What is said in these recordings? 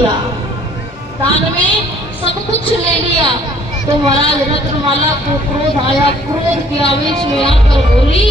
दिया, दान में सब कुछ ले लिया। तो महाराज रत्नमाला को क्रोध आया, क्रोध के आवेश में आकर बोली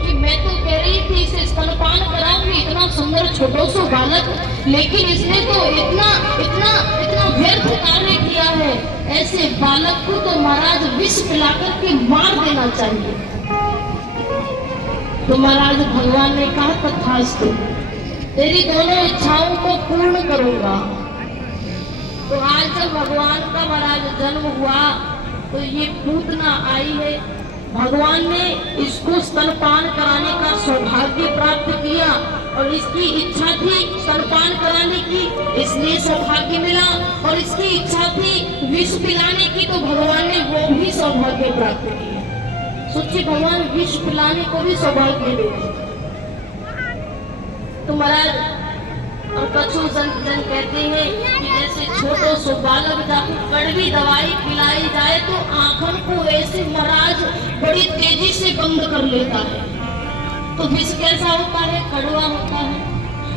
कि मैं तो कह रही थी इसे स्तनपान कराऊंगी, इतना सुंदर छोटो सो बालक, लेकिन इसने तो इतना इतना इतना व्यर्थ कार्य किया है। ऐसे बालक को तो महाराज विष पिलाकर के मार देना चाहिए। तो महाराज भगवान ने कहा तथास्तु, तेरी दोनों इच्छाओं को पूर्ण करूंगा। तो आज जब भगवान का महाराज जन्म हुआ तो ये पूतना आई है, भगवान ने इसको स्तनपान कराने का सौभाग्य प्राप्त किया और इसकी इच्छा थी स्तनपान कराने की, इसलिए सौभाग्य मिला। और इसकी इच्छा थी विष पिलाने की, तो भगवान ने वो भी सौभाग्य प्राप्त किया। सोचिए, भगवान विष पिलाने को भी सौभाग्य दे। तो महाराज और कछु संत जन कहते हैं कि जैसे छोटो सो बालक जाको कड़वी दवाई पिलाई जाए तो आंखों को ऐसे महाराज बड़ी तेजी से बंद कर लेता है। तो विष कैसा होता है? कड़वा होता है।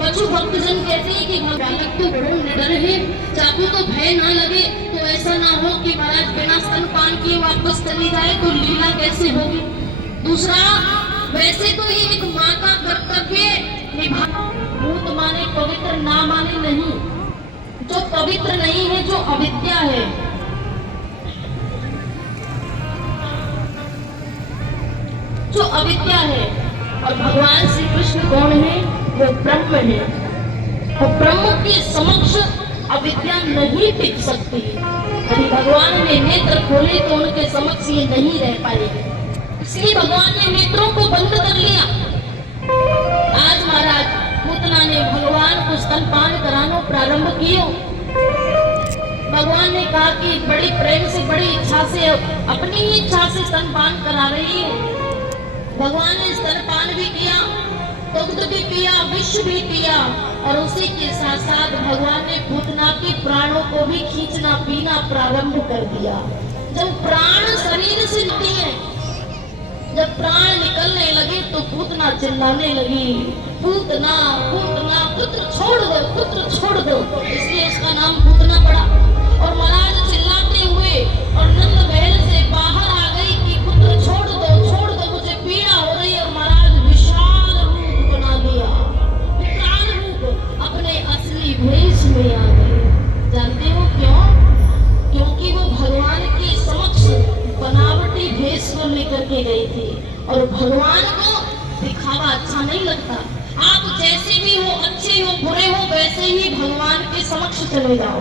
कछु भक्तजन कहते हैं कि बालक तो बड़ो निडर है, चाकू तो भय ना लगे, तो ऐसा ना हो कि महाराज बिना स्तनपान किए वापस चली जाए, तो लीला कैसे होगी। दूसरा, वैसे तो ये एक माँ का कर्तव्य निभा। भूत माने पवित्र, ना माने नहीं। जो पवित्र नहीं है, जो अविद्या है, जो अविद्या है। और भगवान श्री कृष्ण कौन है? वो ब्रह्म है। और ब्रह्म के समक्ष अविद्या नहीं टिक सकती। यदि भगवान ने नेत्र खोले तो उनके समक्ष ये नहीं रह पाएगी, इसलिए भगवान ने नेत्रों को बंद कर लिया। आज महाराज पूतना ने भगवान को स्तनपान कराना प्रारंभ किया। भगवान ने कहा कि बड़ी प्रेम से, बड़ी इच्छा से, अपनी ही इच्छा से स्तनपान करा रही है। भगवान ने स्तनपान भी किया, दुग्ध भी पिया, विष भी पिया, और उसी के साथ साथ भगवान ने पूतना के प्राणों को भी खींचना पीना प्रारंभ कर दिया। जब प्राण शरीर से निकलते हैं, जब प्राण निकलने लगे तो पूतना चिल्लाने लगी, पूतना पूतना, पुत्र छोड़ दो, पुत्र छोड़ दो। इसलिए उसका नाम पूतना पड़ा। और महाराज चिल्लाते हुए और नंद महल से बाहर आ गई कि पुत्र छोड़ दो, मुझे पीड़ा हो रही है। और महाराज विशाल रूप बना लिया, विकराल रूप, अपने असली भेष में आ गए। जानते हो क्यों? क्योंकि वो भगवान के समक्ष बनावटी भेष को लेकर के गई थी। और भगवान को दिखावा अच्छा नहीं लगता। आप जैसे भी हो, अच्छे हो, बुरे हो, वैसे ही भगवान के समक्ष चले जाओ,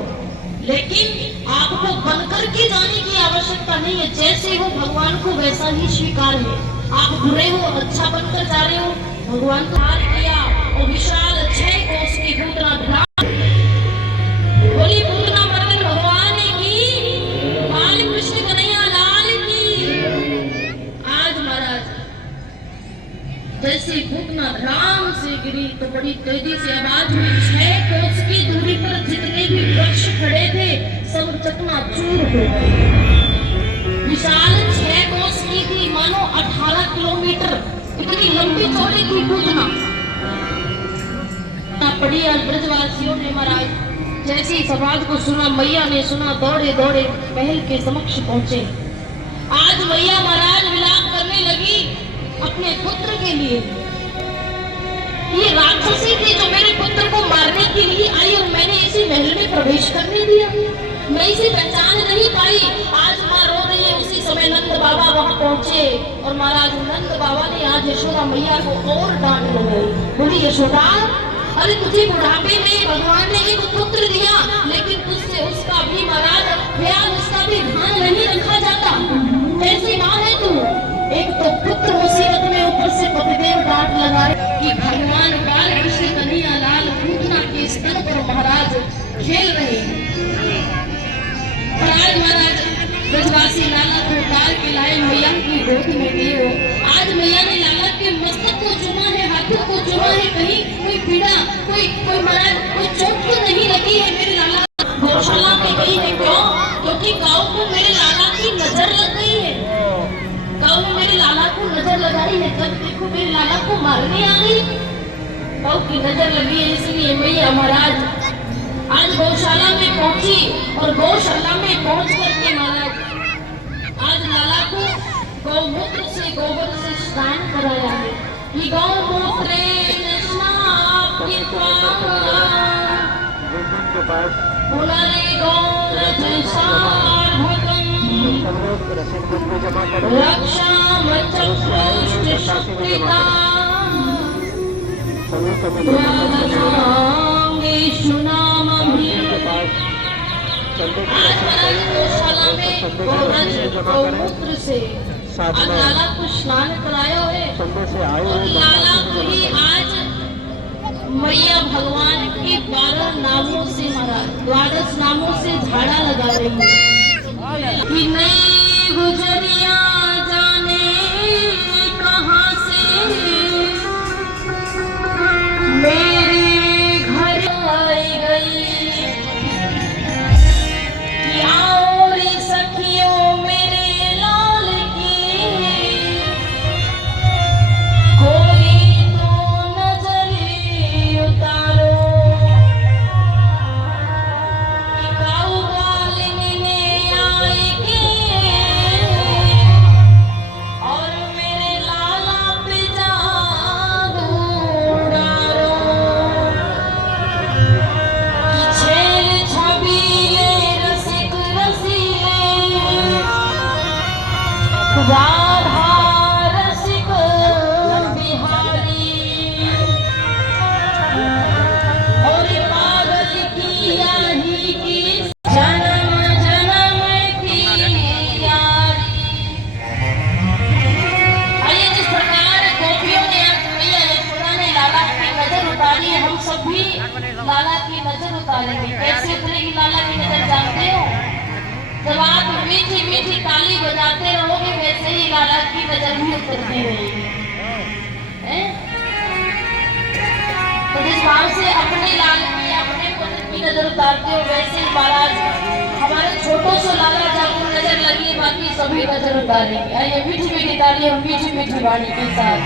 लेकिन आपको बनकर के जाने की आवश्यकता नहीं है। जैसे हो भगवान को वैसा ही स्वीकार है। आप बुरे हो, अच्छा बनकर जा रहे हो, भगवान को हार किया और विशाल 6 कोस की पूतना बोली, पूतना मर्दन भगवान की, बाल कृष्ण कन्हैया लाल की। आज महाराज जैसे पूतना राम से गिरी तो बड़ी तेजी से आवाज हुई। 6 कोस की दूरी पर जितने भी वृक्ष खड़े थे सब चकनाचूर हो गए। विशाल 6 कोस की थी, मानो 18 किलोमीटर, इतनी लंबी चौड़ी थी पूतना। पड़ी आज ब्रजवासियों ने महाराज जैसे ही समाज को सुना, मैया ने सुना, दौड़े दौड़े महल के समक्ष पहुंचे। आज मैया महाराज विलाप करने लगी अपने पुत्र के लिए। ये राक्षसी थी जो मेरे पुत्र को मारने के लिए आई और मैंने इसी महल में प्रवेश करने दिया, मैं इसे पहचान नहीं पाई। आज माँ रो रही है। उसी समय नंद बाबा वहां पहुंचे और महाराज नंद बाबा ने आज यशोदा मैया को और डांट लगाई। बोली, यशोदा, अरे तुझे बुढ़ापे में भगवान ने एक पुत्र दिया, लेकिन तुझसे उसका भी महाराज ख्याल, उसका भी ध्यान नहीं रखा जाता। कैसी माँ है तू? एक तो पुत्र मुसीबत में, ऊपर से पतिदेव डांट लगाए कि भगवान बाल कृष्ण कन्हैया लाल पूतना के स्तन पर महाराज खेल रहे हैं। महाराज ब्रजवासी लाला को उतार के लाए, मैया की गोद में दिए। आज मैया ने लाला के मस्तक को चुमा है, हाथों को चुमा है, कहीं कोई पीड़ा, कोई महाराज कोई चोट तो नहीं लगी है। मेरे लाला गौशाला में गई है, क्यों? क्योंकि गाँव को मेरे लाला की नजर लग गई है। गाँव में मेरे लाला को नजर लगाई है, जब देखो मेरे लाला को मारने आ गई, गाँव की नजर लगी है। इसलिए मैया महाराज आज गौशाला में पहुंची और गौशाला में पहुंच करके महाराज आज लाला को गौमूत्र से गोबर से स्नान कराया है कि गौमूत्रे पुनरे गौरजसार्भकम् रक्षामचक्रुष्टशक्तिता यादनांगेषु नामभिः। आज महाराज गौशाला में गौमूत्र से आज लाला को स्नान कराया है और लाला को ही आज मैया भगवान के 12 नामों से महाराज 12 नामों से झाड़ा लगा रही है कि नई गुजरिया जाने कहां से मेरे घर आई गई कि आओ रे सखियों मेरे लाल की कोई तो नजरे उतारो कि काऊ वालिनी आई के और मेरे लाला पे जादू डालो कि छेल छबीले रसिक रसीले राधा रसिक बिहारी और पागल की यारी की जन्म जन्म की यारी। आइए जिस प्रकार गोपियों ने आज मैया यशोदा ने लाला की नजर उतारी है, हम सब भी लाला की नजर उतारेंगे। कैसे उतरेगी लाला की नजर जानते हो? जब आप मीठी मीठी ताली बजाते रहोगे वैसे ही लाला की नजर भी उतरती रहेगी। हैं? तो जिस भाव से अपने लाल की अपने पुत्र की नजर उतारते हो वैसे ही महाराज हमारे छोटों से लाला जब नजर लगी बाकी सभी नजर उतारेंगे। आइए मीठी मीठी ताली और मीठी मीठी वाणी के साथ